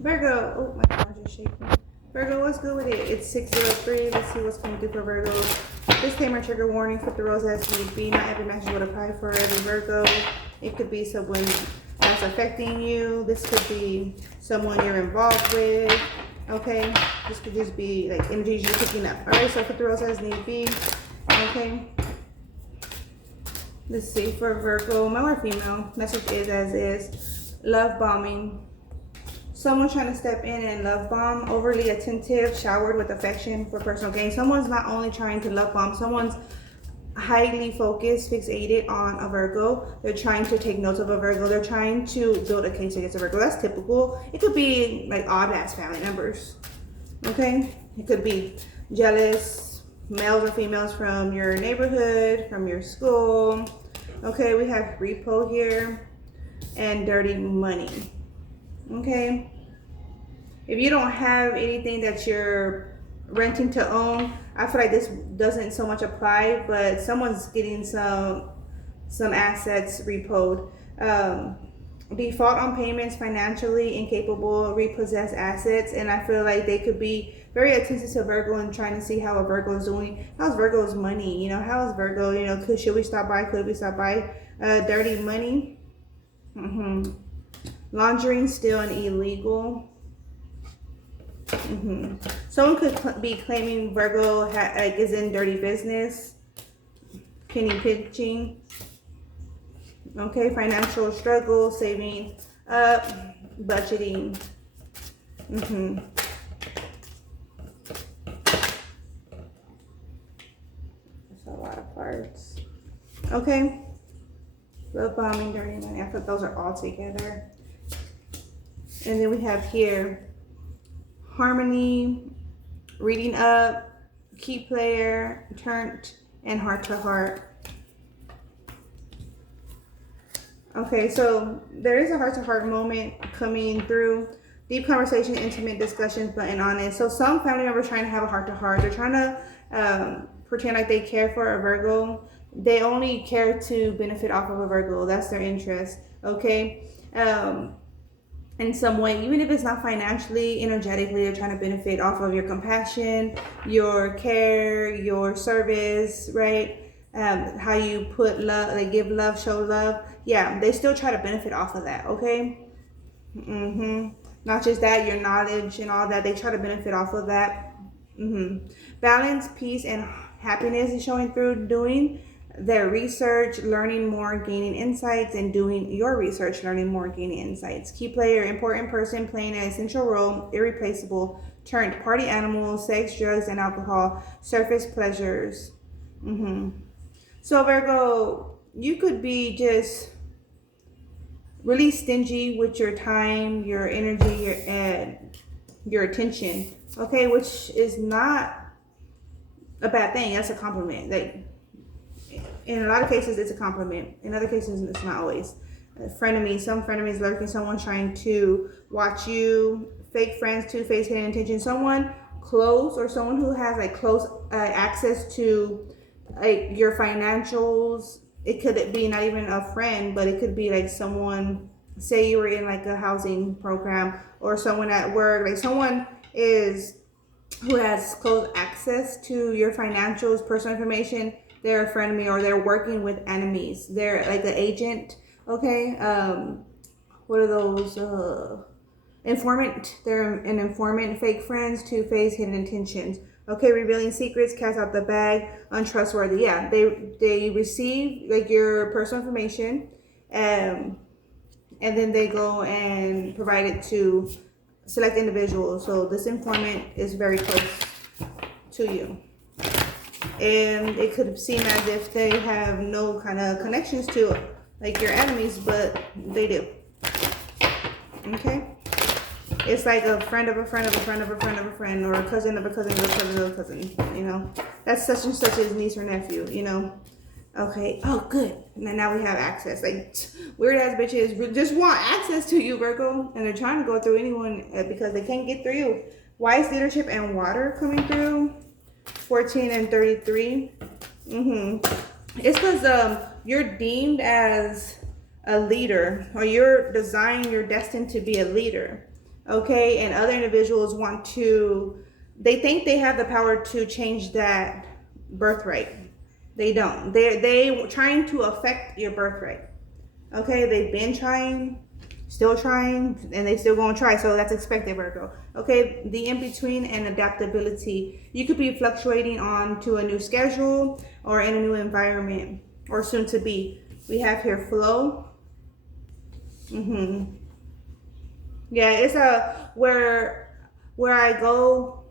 Virgo, oh my cards are shaking. Virgo, what's good with it? It's 603. Let's see what's coming through for Virgo. Disclaimer, trigger warning, flip the rose as need be. Not every message would apply for every Virgo. It could be someone that's affecting you. This could be someone you're involved with. Okay, this could just be like energies you're picking up. All right, so flip the rose as need be. Okay. Let's see for Virgo, male or female. Message is as is. Love bombing. Someone's trying to step in and love bomb, overly attentive, showered with affection for personal gain. Someone's not only trying to love bomb, someone's highly focused, fixated on a Virgo. They're trying to take notes of a Virgo. They're trying to build a case against a Virgo. That's typical. It could be like odd ass family members. Okay? It could be jealous males or females from your neighborhood, from your school. Okay, we have repo here and dirty money. Okay, if you don't have anything that you're renting to own, I feel like this doesn't so much apply, but someone's getting some assets repoed. Default on payments, financially incapable, repossess assets, and I feel like they could be very attentive to Virgo and trying to see how a Virgo is doing. How's Virgo's money? You know, how's Virgo? You know, should we stop by? Could we stop by? Dirty money. Laundering, still and illegal. Someone could be claiming Virgo is in dirty business. Penny pinching. Okay, financial struggle, saving up, budgeting. That's a lot of parts. Okay. Love bombing, dirty money. I put those are all together. And then we have here harmony, reading up, key player, turned, and heart to heart. Okay, so there is a heart to heart moment coming through. Deep conversation, intimate discussions, but and honest. So some family members trying to have a heart to heart. They're trying to pretend like they care for a Virgo. They only care to benefit off of a Virgo. That's their interest. Okay. In some way, even if it's not financially, energetically, they're trying to benefit off of your compassion, your care, your service, right? How you put love, like give love, show love. Yeah, they still try to benefit off of that, okay? Not just that, your knowledge and all that, they try to benefit off of that. Balance, peace, and happiness is showing through doing their research, learning more, gaining insights, and doing your research, learning more, gaining insights. Key player, important person playing an essential role, irreplaceable, turned party animal, sex, drugs, and alcohol, surface pleasures. So Virgo, you could be just really stingy with your time, your energy, your attention. Okay, which is not a bad thing. That's a compliment. Like, in a lot of cases, it's a compliment. In other cases, it's not always. Frenemies, some frenemies lurking, someone trying to watch you, fake friends, two-faced, hidden intention, someone close or someone who has like close access to like your financials. It could be not even a friend, but it could be like someone, say you were in like a housing program or someone at work, like someone who has close access to your financials, personal information. They're a frenemy or they're working with enemies. They're like an agent, okay? What are those? Informant. They're an informant, fake friends, two-faced, hidden intentions. Okay, revealing secrets, cast out the bag, untrustworthy. Yeah, they receive like your personal information, and then they go and provide it to select individuals. So this informant is very close to you. And it could seem as if they have no kind of connections to like your enemies, but they do. Okay? It's like a friend of a friend of a friend of a friend of a friend, or a cousin of a cousin of a cousin of a cousin, you know? That's such and such as niece or nephew, you know? Okay, oh good. And now we have access. Like, weird ass bitches just want access to you, Virgo, and they're trying to go through anyone because they can't get through you. Wise leadership and water coming through. 14 and 33. It's because you're deemed as a leader, or you're destined to be a leader. Okay, and other individuals they think they have the power to change that birthright. They don't. They trying to affect your birthright. Okay, they've been trying, still trying, and they still gonna try. So that's expected, Virgo. Okay, the in between and adaptability. You could be fluctuating on to a new schedule or in a new environment or soon to be. We have here flow. Yeah, it's a where I go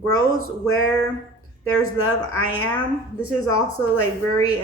grows, where there's love I am. This is also like very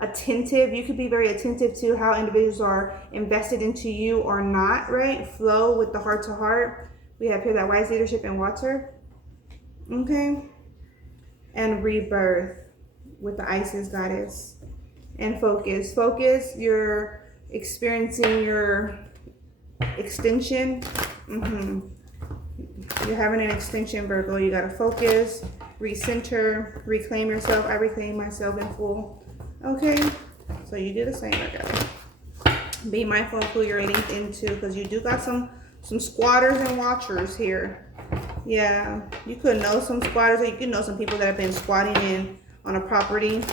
attentive. You could be very attentive to how individuals are invested into you or not, right? Flow with the heart to heart. We have here that wise leadership and water. Okay. And rebirth with the Isis goddess. And focus. Focus, you're experiencing your extension. You're having an extension, Virgo. You gotta focus, recenter, reclaim yourself. I reclaim myself in full. Okay, so you do the same, Virgo. Be mindful of who you're linked into, because you do got some squatters and watchers here. Yeah, you could know some squatters, or you could know some people that have been squatting in on a property.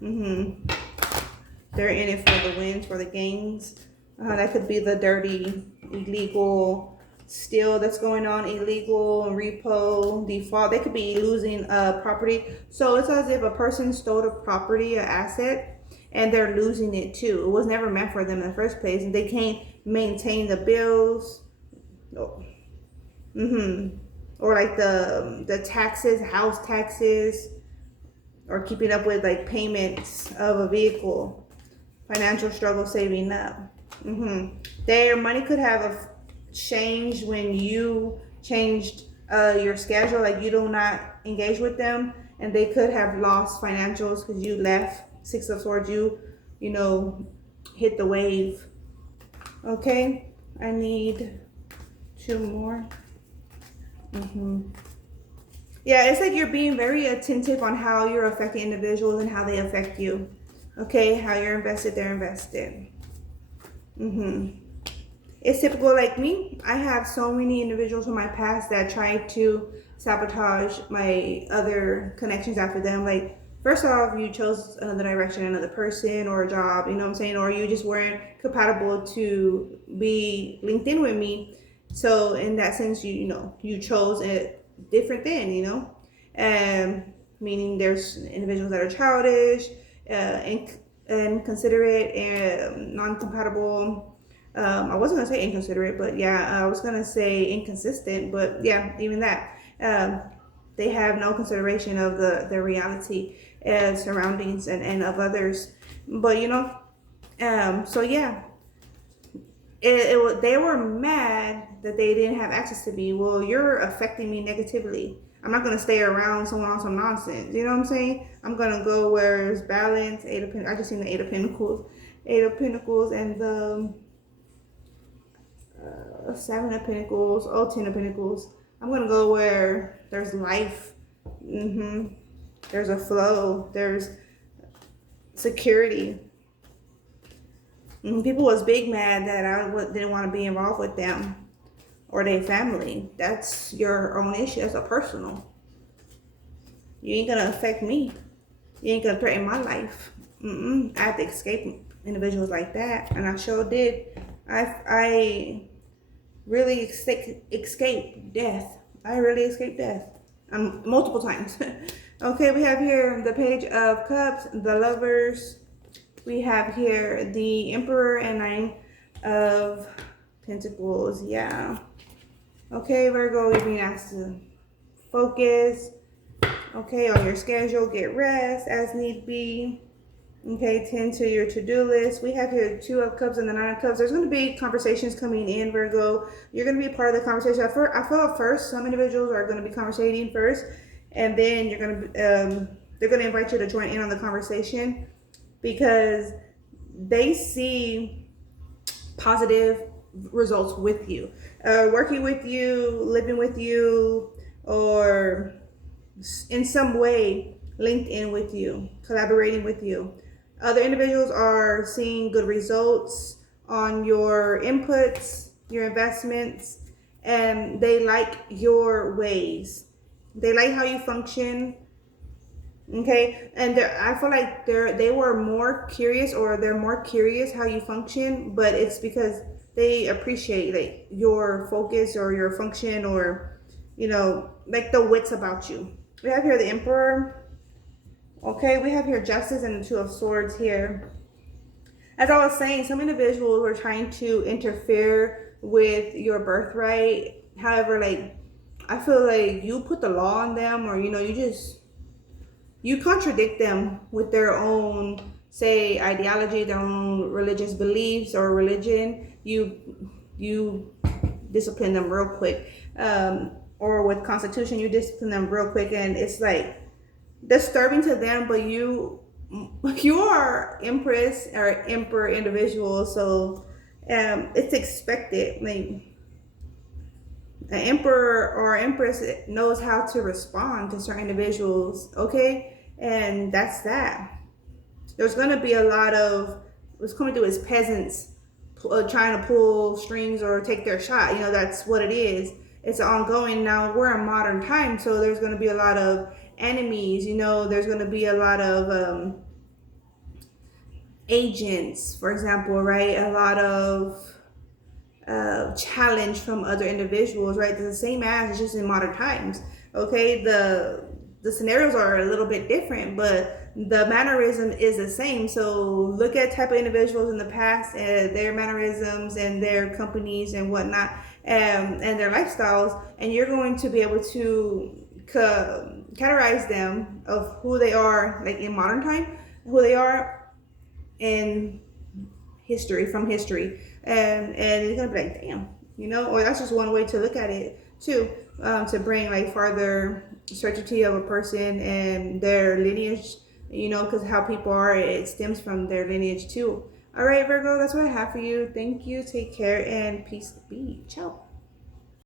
They're in it for the wins, for the gains. That could be the dirty, illegal steal that's going on, illegal repo, default. They could be losing property. So it's as if a person stole a property, an asset, and they're losing it too. It was never meant for them in the first place, and they can't maintain the bills. Or like the taxes, house taxes, or keeping up with like payments of a vehicle. Financial struggle, saving up. Their money could have changed when you changed your schedule, like you do not engage with them, and they could have lost financials because you left. Six of Swords, you know, hit the wave. Okay, I need 2 more. Yeah, it's like you're being very attentive on how you're affecting individuals and how they affect you. Okay, how you're invested, they're invested. It's typical like me. I have so many individuals from my past that try to sabotage my other connections after them. Like, first off, you chose another direction, another person or a job, you know what I'm saying? Or you just weren't compatible to be linked in with me. So in that sense, you chose a different thing, meaning there's individuals that are childish, inconsiderate, and non-compatible. I wasn't gonna say inconsiderate, but yeah, I was gonna say inconsistent, but yeah, even that. They have no consideration of the reality and surroundings and of others. But so yeah, they were mad that they didn't have access to me. Well, you're affecting me negatively. I'm not gonna stay around someone on some nonsense. You know what I'm saying? I'm gonna go where there's balance. I just seen the Eight of Pentacles, and the Seven of Pentacles, 10 of Pentacles. I'm gonna go where there's life. There's a flow. There's security. People was big mad that I didn't want to be involved with them or their family. That's your own issue. That's a personal. You ain't gonna affect me. You ain't gonna threaten my life. I have to escape individuals like that, and I sure did. I really escaped death. I really escaped death. Multiple times. Okay, we have here the Page of Cups, the Lovers. We have here the Emperor and Nine of Pentacles. Yeah. Okay, Virgo, you're being asked to focus. Okay, on your schedule, get rest as need be. Okay, tend to your to-do list. We have here 2 of Cups and the 9 of Cups. There's going to be conversations coming in, Virgo. You're going to be part of the conversation. I feel at first some individuals are going to be conversating first, and then you're going to they're going to invite you to join in on the conversation because they see positive results with you, working with you, living with you, or in some way linked in with you, collaborating with you. Other individuals are seeing good results on your inputs, your investments, and they like your ways. They like how you function. Okay, and I feel like they were more curious, or they're more curious how you function, but it's because they appreciate like your focus or your function, or like the wits about you. We have here the Emperor. Okay, we have here Justice and the Two of Swords here. As I was saying, some individuals were trying to interfere with your birthright. However, like, I feel like you put the law on them, or you contradict them with their own, say, ideology, their own religious beliefs or religion. You discipline them real quick, or with Constitution, you discipline them real quick, and it's like disturbing to them. But you are Empress or Emperor individual, so it's expected. Like, an emperor or empress knows how to respond to certain individuals, okay? And that's that. There's going to be a lot of what's coming through as peasants trying to pull strings or take their shot. That's what it is. It's ongoing. Now, we're in modern times, so there's going to be a lot of enemies. There's going to be a lot of agents, for example, right? A lot of challenge from other individuals, right? It's the same as, it's just in modern times. Okay, the scenarios are a little bit different, but the mannerism is the same. So look at type of individuals in the past, their mannerisms and their companies and whatnot, and their lifestyles, and you're going to be able to categorize them of who they are, like in modern time, who they are in history, from history. And you're gonna be like, damn, or that's just one way to look at it too, to bring like farther certainty of a person and their lineage, because how people are, it stems from their lineage too. All right, Virgo, that's what I have for you. Thank you, take care, and peace be. Ciao.